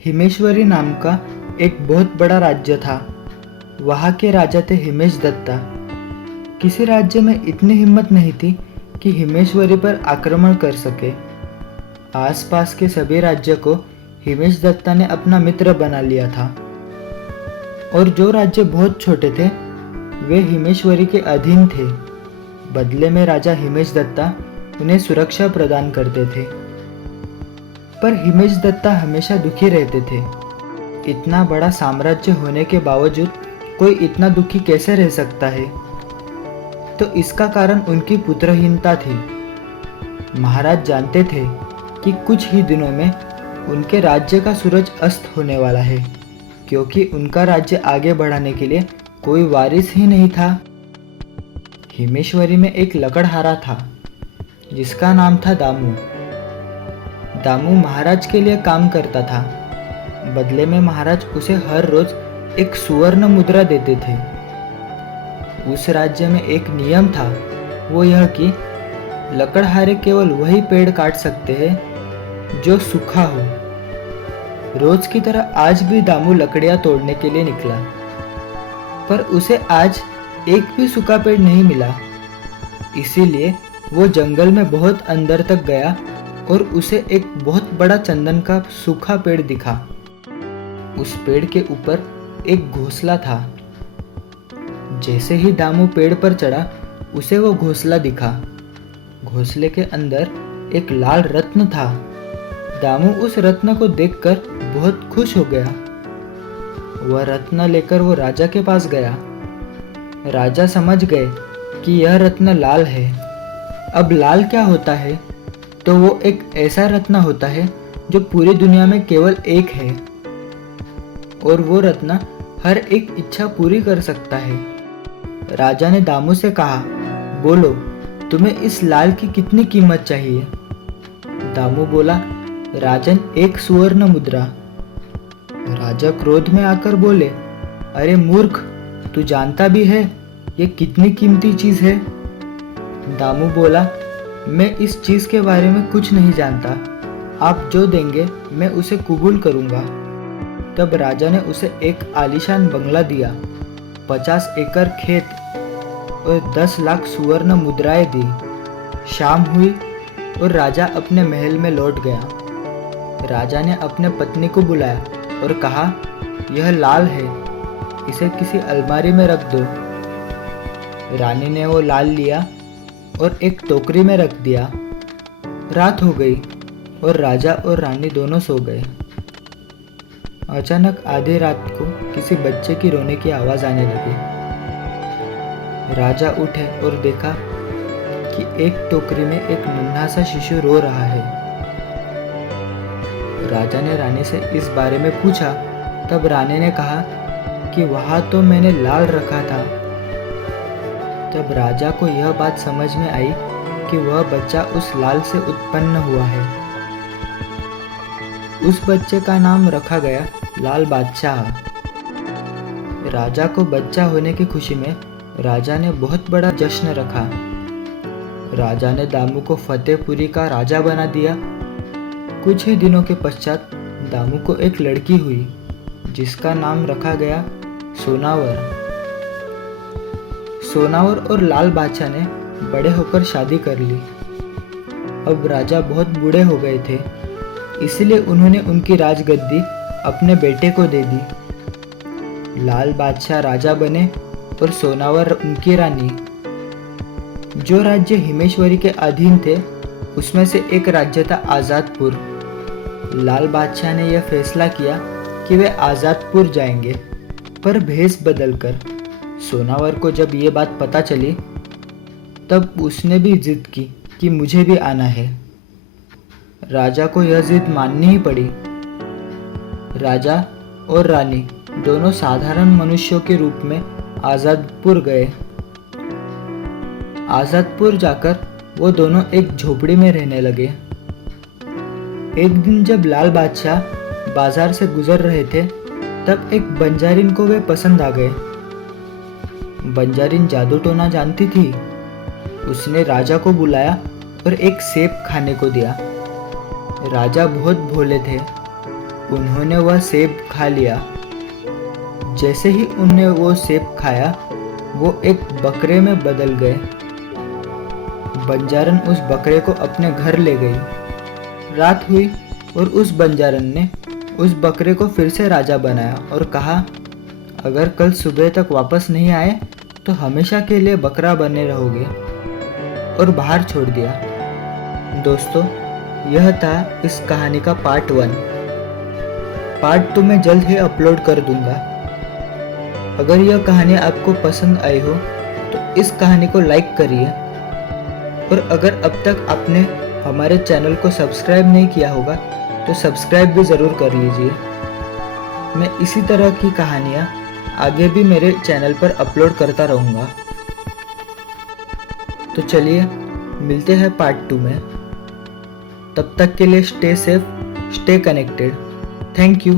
हिमेश्वरी नाम का एक बहुत बड़ा राज्य था। वहाँ के राजा थे हिमेश दत्ता। किसी राज्य में इतनी हिम्मत नहीं थी कि हिमेश्वरी पर आक्रमण कर सके। आसपास के सभी राज्य को हिमेश दत्ता ने अपना मित्र बना लिया था और जो राज्य बहुत छोटे थे वे हिमेश्वरी के अधीन थे। बदले में राजा हिमेश दत्ता उन्हें सुरक्षा प्रदान करते थे। पर हिमेश दत्ता हमेशा दुखी रहते थे। इतना बड़ा साम्राज्य होने के बावजूद कोई इतना दुखी कैसे रह सकता है? तो इसका कारण उनकी पुत्रहीनता थी। महाराज जानते थे कि कुछ ही दिनों में उनके राज्य का सूरज अस्त होने वाला है, क्योंकि उनका राज्य आगे बढ़ाने के लिए कोई वारिस ही नहीं था। हिमेश्वरी में एक लकड़हारा था जिसका नाम था दामू। दामू महाराज के लिए काम करता था। बदले में महाराज उसे हर रोज एक सुवर्ण मुद्रा देते थे। उस राज्य में एक नियम था, वो यह कि लकड़हारे केवल वही पेड़ काट सकते हैं जो सूखा हो। रोज की तरह आज भी दामू लकड़ियां तोड़ने के लिए निकला, पर उसे आज एक भी सूखा पेड़ नहीं मिला। इसीलिए वो जंगल में बहुत अंदर तक गया और उसे एक बहुत बड़ा चंदन का सूखा पेड़ दिखा। उस पेड़ के ऊपर एक घोंसला था। जैसे ही दामू पेड़ पर चढ़ा उसे वो घोंसला दिखा। घोंसले के अंदर एक लाल रत्न था। दामू उस रत्न को देखकर बहुत खुश हो गया। वह रत्न लेकर वो राजा के पास गया। राजा समझ गए कि यह रत्न लाल है। अब लाल क्या होता है? तो वो एक ऐसा रत्न होता है जो पूरी दुनिया में केवल एक है और वो रत्न हर एक इच्छा पूरी कर सकता है। राजा ने दामू से कहा, बोलो तुम्हें इस लाल की कितनी कीमत चाहिए? दामू बोला, राजन, एक सुवर्ण मुद्रा। राजा क्रोध में आकर बोले, अरे मूर्ख, तू जानता भी है ये कितनी कीमती चीज है? दामू बोला, मैं इस चीज के बारे में कुछ नहीं जानता। आप जो देंगे मैं उसे कबूल करूंगा। तब राजा ने उसे एक आलीशान बंगला दिया, 50 एकड़ खेत और 10 लाख सुवर्ण मुद्राएं दी। शाम हुई और राजा अपने महल में लौट गया। राजा ने अपने पत्नी को बुलाया और कहा, यह लाल है, इसे किसी अलमारी में रख दो। रानी ने वो लाल लिया और एक टोकरी में रख दिया। रात हो गई और राजा और रानी दोनों सो गए। अचानक आधी रात को किसी बच्चे की रोने की आवाज आने लगी। राजा उठे और देखा कि एक टोकरी में एक नन्हा सा शिशु रो रहा है। राजा ने रानी से इस बारे में पूछा। तब रानी ने कहा कि वहां तो मैंने लाल रखा था। तब राजा को यह बात समझ में आई कि वह बच्चा उस लाल से उत्पन्न हुआ है। उस बच्चे का नाम रखा गया लाल बादशाह। राजा को बच्चा होने की खुशी में राजा ने बहुत बड़ा जश्न रखा। राजा ने दामू को फतेहपुरी का राजा बना दिया। कुछ ही दिनों के पश्चात दामू को एक लड़की हुई जिसका नाम रखा गया सोनावर। सोनावर और लाल बादशाह ने बड़े होकर शादी कर ली। अब राजा बहुत बूढ़े हो गए थे, इसलिए उन्होंने उनकी राजगद्दी अपने बेटे को दे दी। लाल बादशाह राजा बने और सोनावर उनकी रानी। जो राज्य हिमेश्वरी के अधीन थे उसमें से एक राज्य था आज़ादपुर। लाल बादशाह ने यह फैसला किया कि वे आज़ादपुर जाएंगे, पर भेष बदलकर। सोनावर को जब ये बात पता चली तब उसने भी जिद की कि मुझे भी आना है। राजा को यह जिद माननी ही पड़ी। राजा और रानी दोनों साधारण मनुष्यों के रूप में आज़ादपुर गए। आज़ादपुर जाकर वो दोनों एक झोपड़ी में रहने लगे। एक दिन जब लाल बादशाह बाजार से गुजर रहे थे तब एक बंजारिन को वे पसंद आ गए। बंजारिन जादू टोना जानती थी। उसने राजा को बुलाया और एक सेब खाने को दिया। राजा बहुत भोले थे उन्होंने वह सेब खा लिया। जैसे ही उन्होंने वो सेब खाया, वो एक बकरे में बदल गए। बंजारन उस बकरे को अपने घर ले गई। रात हुई और उस बंजारन ने उस बकरे को फिर से राजा बनाया और कहा, अगर कल सुबह तक वापस नहीं आए तो हमेशा के लिए बकरा बने रहोगे, और बाहर छोड़ दिया। दोस्तों, यह था इस कहानी का पार्ट 1। पार्ट 2 मैं जल्द ही अपलोड कर दूंगा। अगर यह कहानी आपको पसंद आई हो तो इस कहानी को लाइक करिए, और अगर अब तक आपने हमारे चैनल को सब्सक्राइब नहीं किया होगा तो सब्सक्राइब भी ज़रूर कर लीजिए। मैं इसी तरह की कहानियाँ आगे भी मेरे चैनल पर अपलोड करता रहूँगा। तो चलिए मिलते हैं पार्ट 2 में। तब तक के लिए stay safe, stay connected. Thank you.